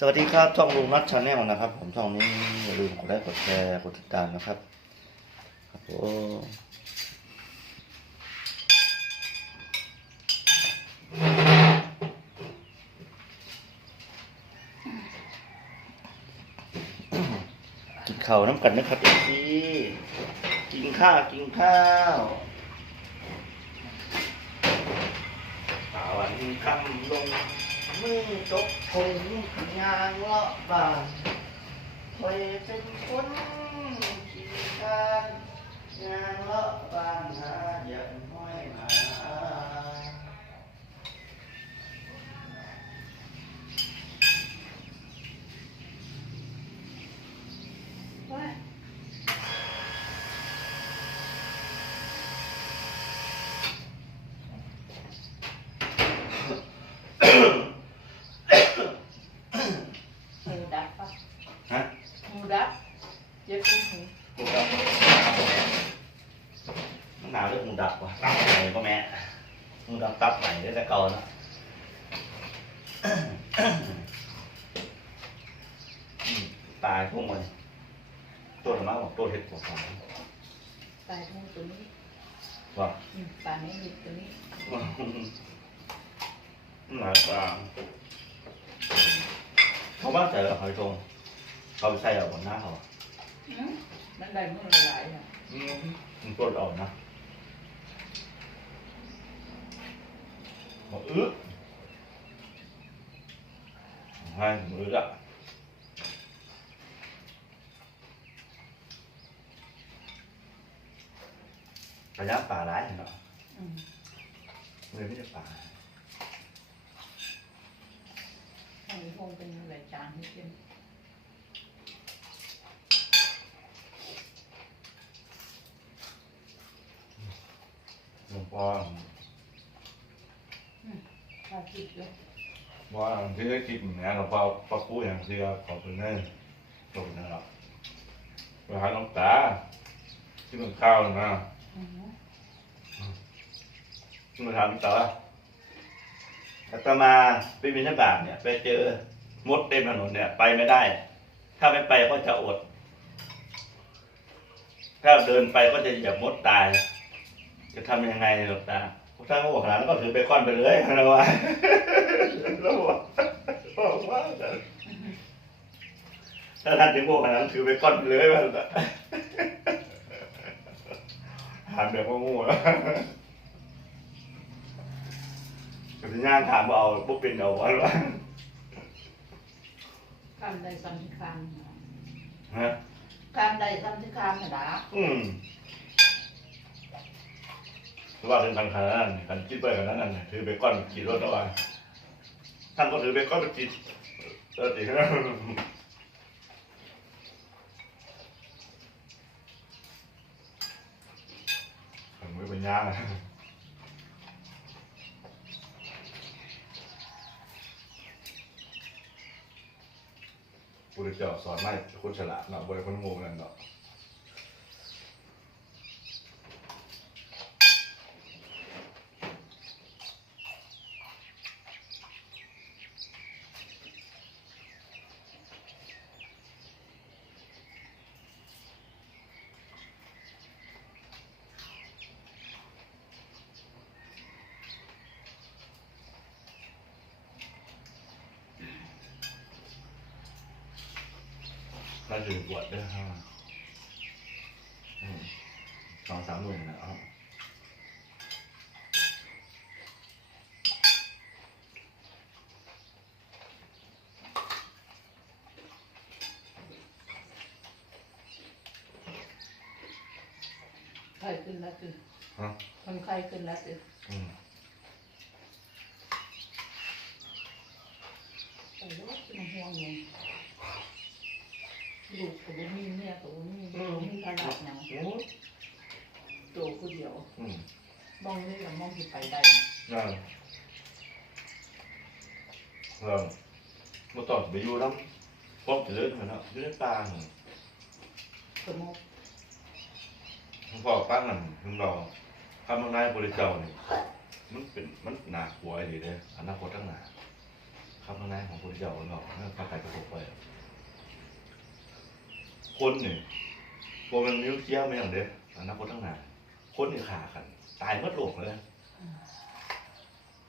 สวัสดีครับช่องลุงนัทชาแนลนะครับ ผมช่องนี้อย่าลืมกดไลค์กดแชร์กดติดตามนะครับครับผมกินข้าวน้ำกันนะครับเอ็ซีกินข้าวกินข้าวป่าวันคำลง มือจบคงงานเลาะบานคอยเป็นคนขี้การงานเลาะบานหาอย่าห้อยมา หูดับปะ ฮะ หูดับเจ็บที่หู หูดับมันหนาวเรื่องหูดับว่ะตับไหนก็แม่หูดับตับไหนได้แต่เก่านะอืม ตายพวกมันตัวธรรมะบอกตัวเห็ดบอกว่าตายหูตัวนี้ว่าอืมตายไม่มีตัวนี้หลายกลางเขาบ้านใส่หรอหอยทงเขาไปใส่เอาบนหน้าเขาอืมมันได้มือหลายอะอืมมันปลดออกนะบอกอื้อให้มือ ละระยะป่าร้ายเห็นเนาะอืมเลยไม่ได้ป่าอันนี้คงเป็ ว่าที่ได้คลิปเนี่ยหลวงพ่อพ่อพูดอย่างเสียขอบคุณแน่ขอบคุณนะครับไปหาน้องตาที่มันข้าวนะที่มาถามพี่ต่ออาตมาไปบินทบาทเนี่ย ไปเจอมดเต็มถนนเนี่ย ไปไม่ได้ ถ้าไม่ไปก็จะอด ถ้าเดินไปก็จะเหยียบมดตาย จะทำยังไงหลวงตา พวกท่านก็บอกขนาดนั้นก็ถือเบคอนไปเลยนะว่าแล้วบอกบอกว่าถ้าท่านถึงบอกขนาดนั้นถือเบคอนไปเลยว่าถามแบบโง่ๆแล้วก็จะย่างถามว่าเอาพวกเป็นเอาวะวะคำใดซ้ำที่คำนะฮะคำใดซ้ำที่คำนะดาอืม ว่าเป็นทางขนาดนั้นกันคิดไปขนาดนั้นถือเบคอนขี่รถเอาไว้ท่านก็ถือเบคอนไปกินเออติผมไม่เป็นย่างพุทธเจ้าสอนไม่คนฉลาดเนาะบริคนโง่นั่นเนาะ น่าจะบวชด้วยครับอืมสองสามหน่วยนะครับไข้ขึ้นแล้วสิฮะคนไข้ขึ้นแล้วสิอืมโอ้ยเป็นห่วงเลย ลูกกับมีเมียกับมีบ่มีภาระหยังโอ้ยตัวผู้เดียวอืมมองนี่กับมองที่ไปได้นะนั่นเริ่มมาต่อไปอยู่แล้วพบจะเลื่อนเหมือนเนาะอยู่ในป่าเหมือนสมมติหลวงพ่อปั้งนั่นคุณเราคำนายบริเจ้านี่มันเป็นมันหนากลัวดีเลยอนาคตทั้งหนาคคำทำนายของพระเจ้าเนาะนั่นพาใครกระทบไป คนเนี่ยพวกมันนิ้วเชี่ยวไม่อย่างเด้ออนาคตข้างหน้าคนนี่ขากัน ตายหมดโลกเลย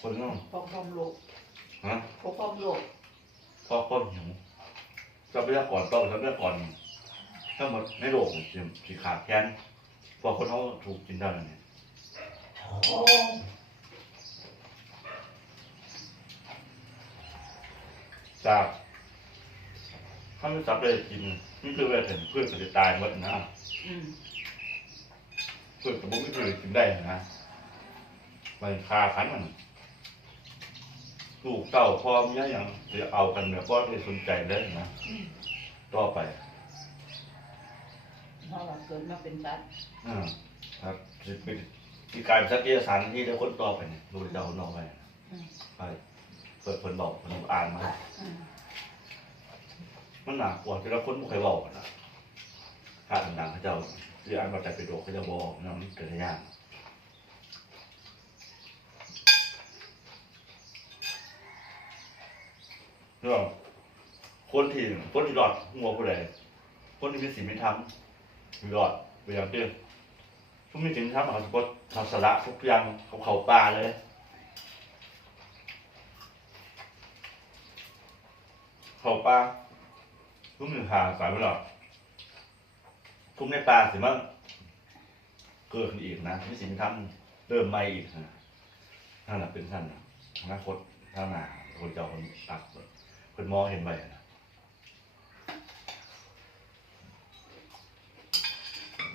คนเนาะพอพร้อมโลกฮะพอพร้อมโลกพอคนหิวทรัพยากรต้องทรัพยากรทั้งหมดในโลกเนี่ยสิขาดแคลนเพอคนเขาถูกกินได้เนี่ยโอ้จากถ้าไม่สับเลยกิน นี่คือเวลาเห็นเพื่อนมันจะตายหมดนะอืมเพื่อนกับบุ้ไม่เคยกินได้นะมันคาขันมันลูกเต้าพ่อเมียอย่างจะเอากันแบบก็ไม่สนใจได้นะอืมต่อไปเพราะว่าเกิดมาเป็นสัตว์อ่าครับจะเป็นมีกลารสักยสารที่ได้คนต่อไปเนี่ยดูเจ้าคนต่อไปอืมไปเปิดเพิ่นบอกเพิ่นอ่านมา อืม มันหนักกว่าที่เราคนไม่เคยบอกนะถ้าดังๆเขาจ้าเรียกอ่านมาจากไปโดกเขาจะบอกนะมันเกิดยากเรื่องคนที่คนที่รอดหัวผู้ใดคนที่มีศีลมีธรรมมีรอดไปอย่างเดียวทุกมีศีลมีธรรมเขาจะกดทำสละทุกอย่างเขาเขาป่าเลยเขาป่า ทุกหนึ่งหาสายไม่หรอกคุ้มในปลาสิมั่งเกิดขึ้นอีกนะมีศีลมีธรรมเริ่มใหม่อีกนะนั่นแหละเป็นท่านนะอนาคตท่านหนาคนเจ้าคนตักคนมองเห็นไปนะ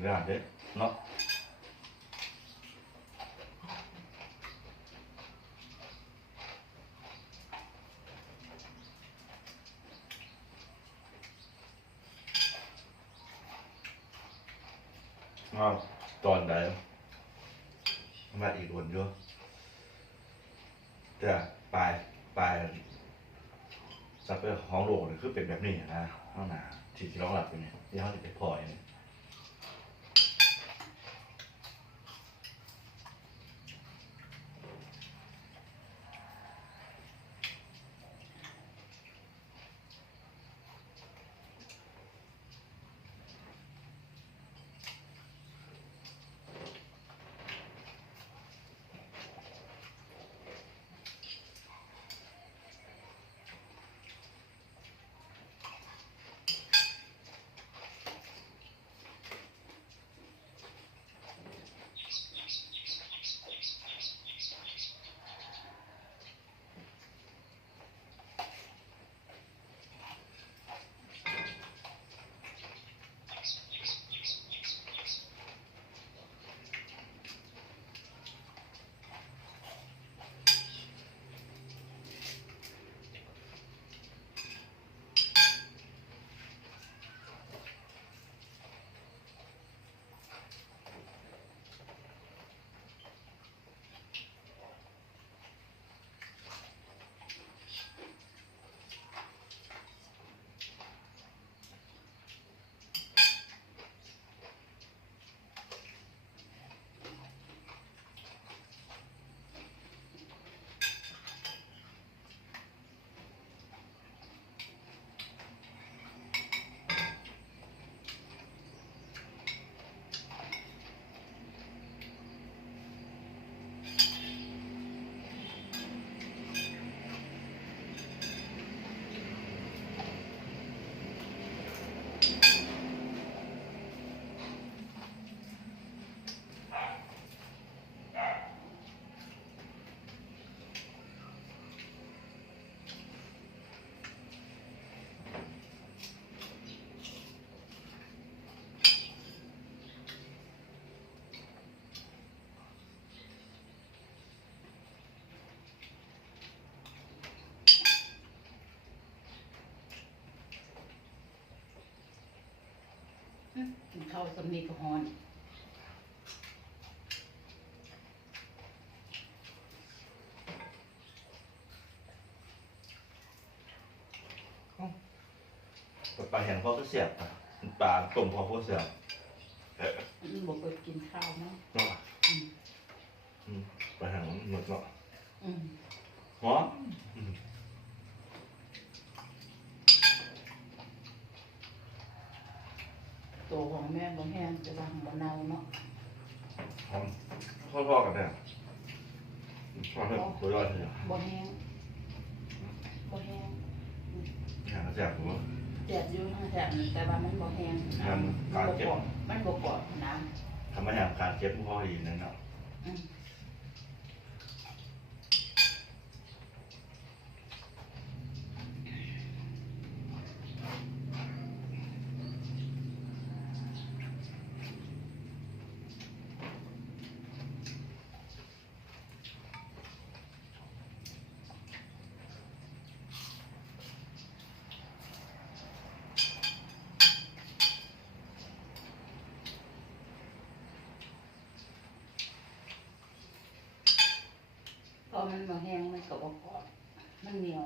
เรื่องเด็ดเนาะ อ้าวตอนไหนมาอีกวนอยู่แต่ปลายปลายสับเปอร์ของโลกนี่คือเป็นแบบนี้นะห้องหนาที่ที่ร้องหลับอยู่เนี่ยที่เขาจะไปพลอยเนี่ย ข้าวสำนีก็ฮอนปลาแห้งพ่อก็เสียบอะปลาต้มพ่อก็เสียบมันบอกไปกินข้าวเนาะเนาะอืมอืมปลาแห้งมันหมดเนาะอืมหอมอืม ตัวของแม่บ่แห้งจะวางบ่เน่าเนาะหอมพ่อๆกันเนี่ยพ่อเถอะตัวยอดเลยบ่แห้งบ่แห้งเนี่ยแสบหัวแดดอยู่นะแต่แต่ว่ามันบ่แห้งครับมันบ่กรอบมันบ่กรอบน้ทำมาอย่างการเก็บพ่อดีนั่นเนาะ มันบ่แห้งมันก็บ่กรอบมันเหนียว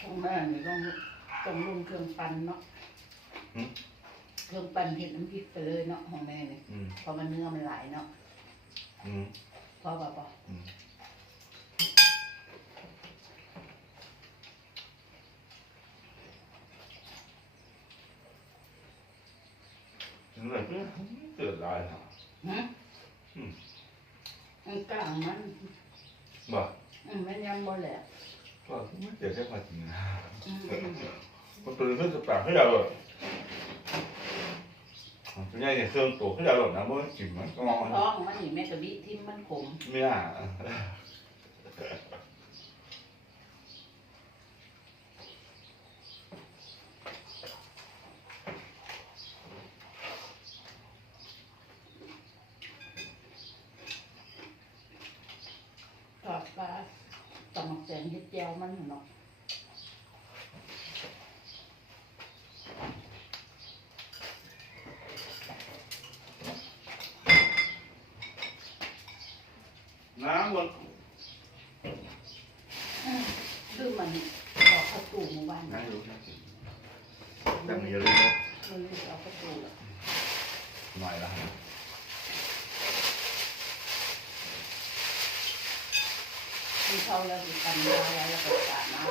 ของแม่นี่ต้องต้องลงเครื่องปั่นเนาะเครื่องปั่นเห็ดน้ำพริกไปเลยเนาะของแม่นี่อืมเพราะมันเนื้อมันหลายเนาะอืมเพราะว่าบ่อืมถึงเลย เกิดลายครับหึอืมมันกลางมันบ่อืมมันยังบ่แหลกก็ไม่เจอแค่ความจริงนะอืมมันตื่นขึ้นจะแปลกขึ้นยาวเลยส่วนใหญ่เนี่ยเครื่องตัวขึ้นยาวเลยนะเมื่อจิ้มมันก็มองท้องมันนี่แม่กะบิทิ่มมันขมไม่น่า ทอดปลาตำบักแตงเฮ็ดแจ่วมันเนาะ น้ำมัน คือมันออกประตูหมู่บ้าน น้ำอยู่แต่มีอะไรเนี่ย มันมีออกประตูแล้ว หน่อยละ มีเข้าแล้วมีกันยาแล้วแล้วก็สาดน้ำ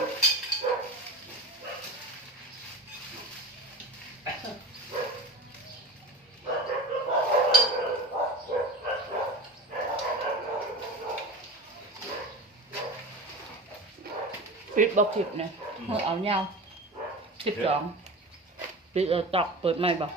ปิดบ่คลิปเนี่ยเมื่อเอาเงาสิบสองปิดเออตอกเปิดไม่บ่